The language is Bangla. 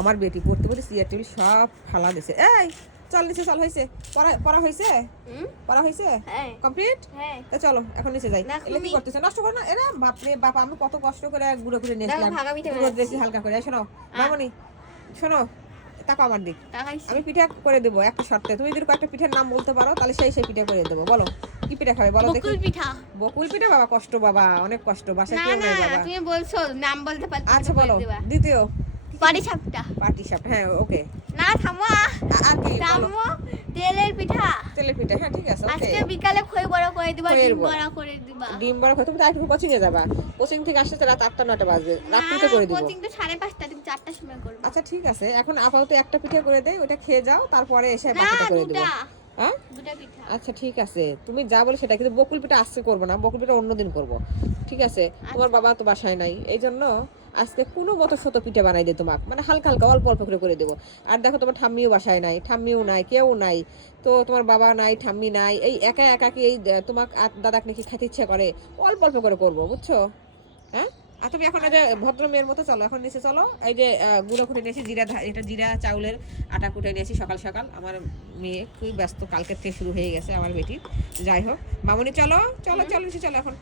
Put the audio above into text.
আমার বেটি পড়তে পড়তে চেয়ার টেবিল সব ফালা দিছে। এই চল নিচে চল, হয়েছে পড়া হয়েছে? পড়া হয়েছে কমপ্লিট? তা চলো এখন নিচে যাই। এলে কি করতেছে? নষ্ট করো না। এরা বাপরে বাপ, আমি কত কষ্ট করে গুঁড়ো করে নিয়েছিলাম, গুঁড়ো দিয়েছি হালকা করে। শোনো মামনি, শোনো তাকো আমার দিক। আমি পিঠা করে দেবো একটা শর্তে। তুমি যদি কয়েকটা পিঠার নাম বলতে পারো তাহলে সেই পিঠা করে দেবো। বলো কি পিঠা খাবে বলো দেখি। বকুল পিঠা বাবা কষ্ট, বাবা অনেক কষ্ট, বাসায় কেউ নেই বাবা। তুমি বলছো নাম বলতে পারছো। আচ্ছা বলো দ্বিতীয়। পাটিসাপটা। হ্যাঁ ওকে। না থামো, আর কি থামো। তেলের পিঠা। হ্যাঁ ঠিক আছে। আজকে বিকালে খই বড়া করে দিবা, ডিম বড়া করে দিবা। ডিম বড়া করে তুমি তো একটু কোচিং এ যাবা। কোচিং থেকে আসতে রাত 8টা 9টা বাজবে, রাত্রিতে করে দিব। কোচিং তো 5:30টা, তুমি 4টার সময় করবে। আচ্ছা ঠিক আছে, এখন আপাতত একটা পিঠা করে দেই, ওটা খেয়ে যাও, তারপরে এসে বাকিটা করে দেব। হ্যাঁ দুটা পিঠা। আচ্ছা ঠিক আছে, তুমি যা বলে সেটা, কিন্তু বকুল পিঠা আজকে করবো না, বকুল পিঠা অন্যদিন করবো। ঠিক আছে? তোমার বাবা তো বাসায় নাই, এই জন্য আজকে কোনো মতো শত পিঠা বানাই দে তোমাকে, মানে হালকা হালকা অল্প অল্প করে দেবো। আর দেখো তোমার ঠাম্মিও বাসায় নাই, ঠাম্মিও নাই, কেউ নাই, তো তোমার বাবা নাই, ঠাম্মি নাই, এই একা একা কি এই তোমাকে দাদাকে নাকি খেতে ইচ্ছে করে, অল্প অল্প করে করবো, বুঝছো? হ্যাঁ আর তুমি এখন এই যে ভদ্র মেয়ের মতো চলো, এখন নিচে চলো। এই যে গুঁড়ো কুটে নিয়েছি, এটা জিরা চাউলের আটা কুটে নিয়েছি সকাল সকাল। আমার মেয়ে খুবই ব্যস্ত, কালকের থেকে শুরু হয়ে গেছে আমার বেটির। যাই হোক মামনি চলো চলো চলো চলো এখন।